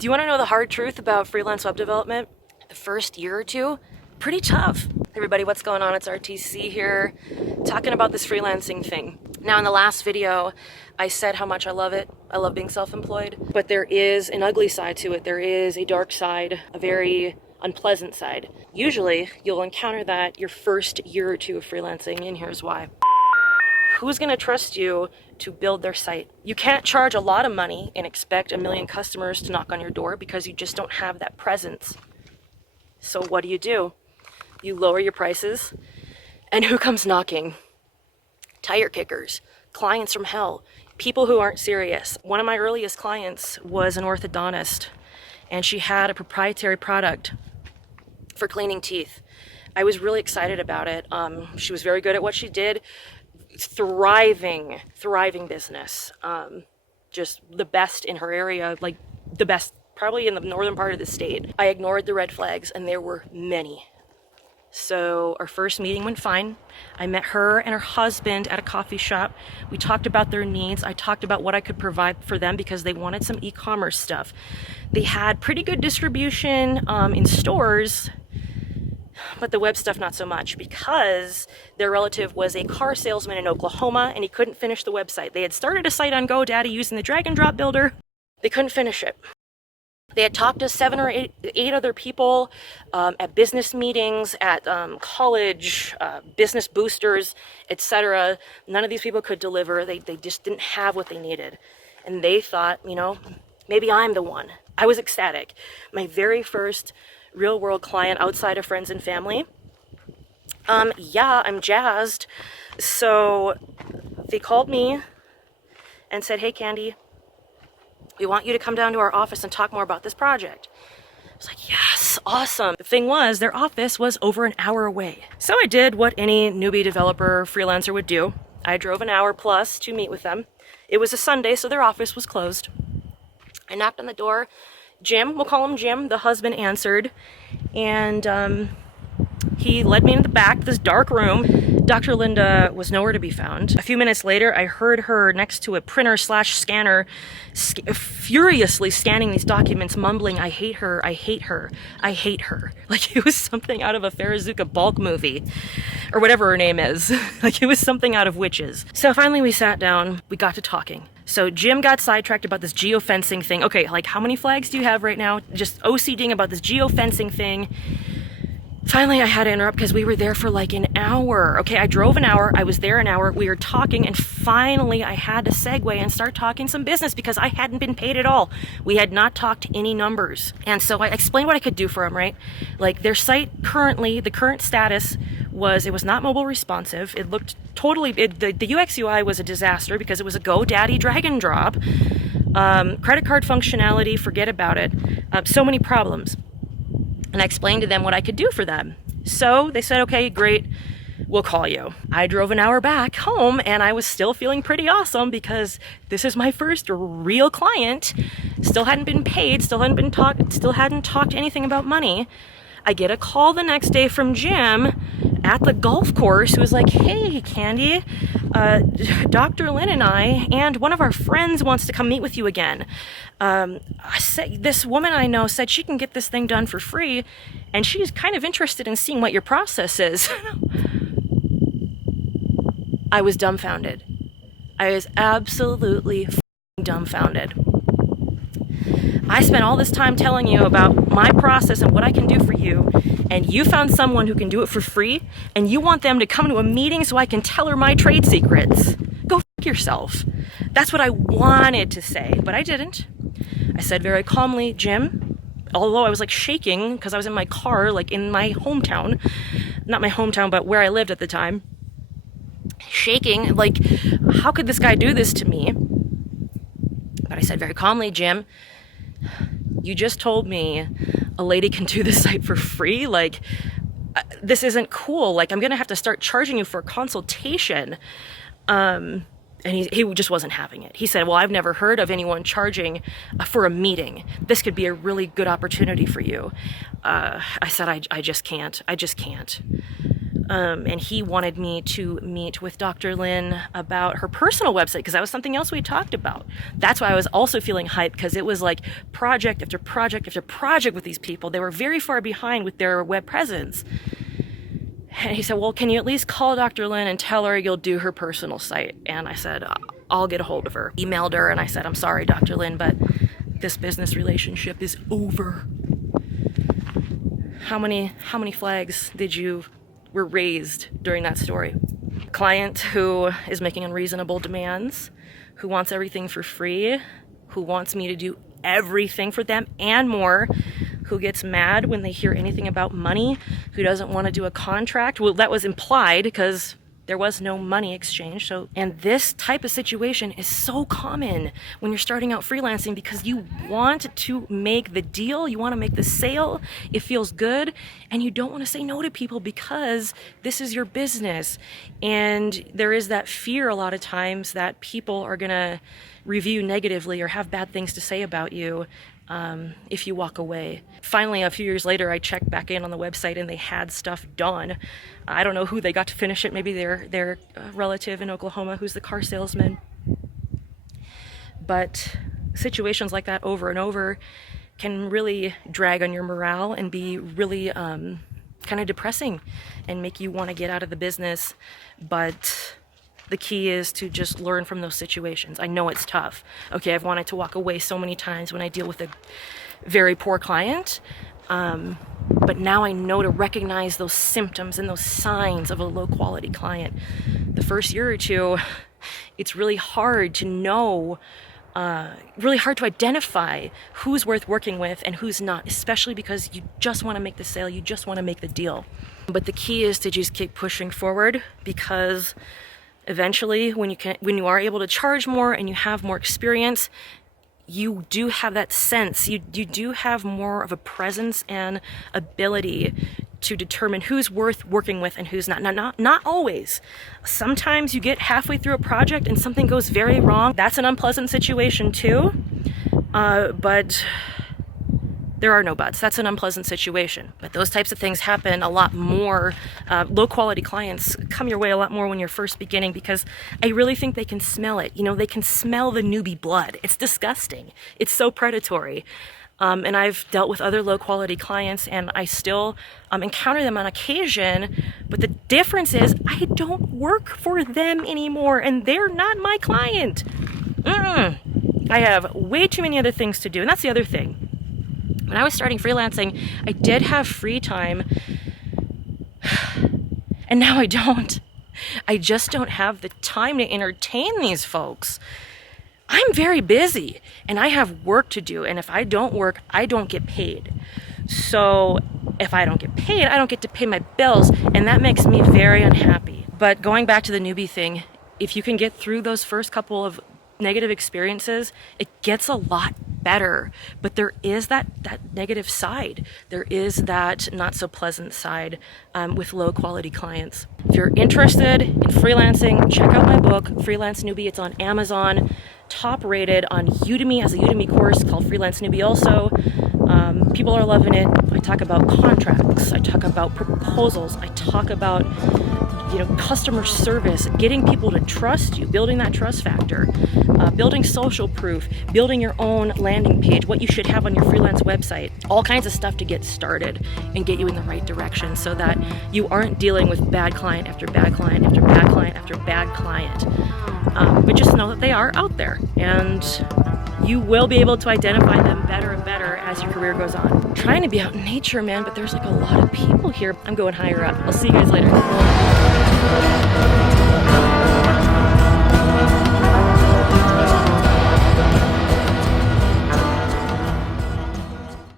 Do you want to know the hard truth about freelance web development? The first year or two, pretty tough. Hey everybody, what's going on? It's RTC here, talking about this freelancing thing. Now in the last video, I said how much I love it. I love being self-employed, but there is an ugly side to it. There is a dark side, a very unpleasant side. Usually you'll encounter that your first year or two of freelancing, and here's why. Who's gonna trust you to build their site? You can't charge a lot of money and expect a million customers to knock on your door because you just don't have that presence. So what do? You lower your prices, and who comes knocking? Tire kickers, clients from hell, people who aren't serious. One of my earliest clients was an orthodontist, and she had a proprietary product for cleaning teeth. I was really excited about it. She was very good at what she did. Thriving business. Just the best in her area, like the best probably in the northern part of the state. I ignored the red flags, and there were many. So our first meeting went fine. I met her and her husband at a coffee shop. We talked about their needs. I talked about what I could provide for them because they wanted some e-commerce stuff. They had pretty good distribution in stores, but the web stuff not so much, because their relative was a car salesman in Oklahoma and he couldn't finish the website. They had started a site on GoDaddy using the drag and drop builder. They couldn't finish it. They had talked to 7 or 8 other people at business meetings, at college, business boosters, etc. None of these people could deliver. They just didn't have what they needed. And they thought, you know, maybe I'm the one. I was ecstatic. My very first real world client outside of friends and family. Yeah, I'm jazzed. So they called me and said, hey Candy, we want you to come down to our office and talk more about this project. I was like, yes, awesome. The thing was, their office was over an hour away. So I did what any newbie developer freelancer would do. I drove an hour plus to meet with them. It was a Sunday, so their office was closed. I knocked on the door. Jim, we'll call him Jim, the husband answered, and he led me into the back, this dark room. Dr. Linda was nowhere to be found. A few minutes later, I heard her next to a printer/scanner furiously scanning these documents, mumbling, I hate her, I hate her, I hate her. Like it was something out of a Farazuka Balk movie, or whatever her name is. Like it was something out of Witches. So finally we sat down, we got to talking. So Jim got sidetracked about this geofencing thing. Okay, like how many flags do you have right now? Just OCDing about this geofencing thing. Finally, I had to interrupt because we were there for like an hour. Okay, I drove an hour, I was there an hour, we were talking, and finally I had to segue and start talking some business because I hadn't been paid at all. We had not talked any numbers. And so I explained what I could do for them, right? Like their site currently, the current status was, it was not mobile responsive. It looked totally, the UX UI was a disaster because it was a GoDaddy drag and drop. Credit card functionality, forget about it. So many problems. And I explained to them what I could do for them. So they said, okay, great, we'll call you. I drove an hour back home and I was still feeling pretty awesome because this is my first real client. Still hadn't been paid, still hadn't talked anything about money. I get a call the next day from Jim at the golf course who was like, hey Candy, Dr. Lynn and I and one of our friends wants to come meet with you again. This woman I know said she can get this thing done for free, and she's kind of interested in seeing what your process is. I was dumbfounded. I was absolutely dumbfounded. I spent all this time telling you about my process and what I can do for you, and you found someone who can do it for free, and you want them to come to a meeting so I can tell her my trade secrets. Go f*** yourself. That's what I wanted to say, but I didn't. I said very calmly, Jim, although I was like shaking because I was in my car, like in my hometown, not my hometown, but where I lived at the time, shaking, like, how could this guy do this to me? But I said very calmly, Jim, you just told me a lady can do this site for free. Like, this isn't cool. Like, I'm going to have to start charging you for a consultation. And he just wasn't having it. He said, well, I've never heard of anyone charging for a meeting. This could be a really good opportunity for you. I said, I just can't. I just can't. And he wanted me to meet with Dr. Lynn about her personal website, because that was something else we talked about. That's why I was also feeling hyped, because it was like project after project after project with these people. They were very far behind with their web presence. And he said, well, can you at least call Dr. Lynn and tell her you'll do her personal site? And I said, I'll get a hold of her. Emailed her and I said, I'm sorry, Dr. Lynn, but this business relationship is over. How many flags were raised during that story? Client who is making unreasonable demands, who wants everything for free, who wants me to do everything for them and more, who gets mad when they hear anything about money, who doesn't want to do a contract. Well, that was implied because there was no money exchange. And this type of situation is so common when you're starting out freelancing, because you want to make the deal, you want to make the sale, it feels good, and you don't want to say no to people because this is your business. And there is that fear a lot of times that people are going to review negatively or have bad things to say about you if you walk away. Finally, a few years later, I checked back in on the website and they had stuff done. I don't know who they got to finish it. Maybe their relative in Oklahoma who's the car salesman. But situations like that over and over can really drag on your morale and be really kind of depressing and make you want to get out of the business. But the key is to just learn from those situations. I know it's tough. Okay, I've wanted to walk away so many times when I deal with a very poor client. But now I know to recognize those symptoms and those signs of a low quality client. The first year or two, it's really hard to know, really hard to identify who's worth working with and who's not, especially because you just want to make the sale, you just want to make the deal. But the key is to just keep pushing forward, because eventually, when you are able to charge more and you have more experience, you do have that sense. You do have more of a presence and ability to determine who's worth working with and who's not. Now, not always. Sometimes you get halfway through a project and something goes very wrong. That's an unpleasant situation too. But there are no buts. That's an unpleasant situation. But those types of things happen a lot more. Low quality clients come your way a lot more when you're first beginning, because I really think they can smell it. You know, they can smell the newbie blood. It's disgusting. It's so predatory. And I've dealt with other low quality clients and I still encounter them on occasion. But the difference is I don't work for them anymore and they're not my client. I have way too many other things to do. And that's the other thing. When I was starting freelancing, I did have free time, and now I don't. I just don't have the time to entertain these folks. I'm very busy, and I have work to do, and if I don't work, I don't get paid. So if I don't get paid, I don't get to pay my bills, and that makes me very unhappy. But going back to the newbie thing, if you can get through those first couple of negative experiences, it gets a lot better. But there is that negative side. There is that not so pleasant side with low quality clients. If you're interested in freelancing, check out my book, Freelance Newbie. It's on Amazon, top rated on Udemy as a Udemy course called Freelance Newbie also. People are loving it. I talk about contracts. I talk about proposals. I talk about customer service, getting people to trust you, building that trust factor, building social proof, building your own landing page, what you should have on your freelance website, all kinds of stuff to get started and get you in the right direction so that you aren't dealing with bad client after bad client after bad client after bad client. But just know that they are out there and you will be able to identify them better and better as your career goes on. I'm trying to be out in nature, man, but there's like a lot of people here. I'm going higher up. I'll see you guys later.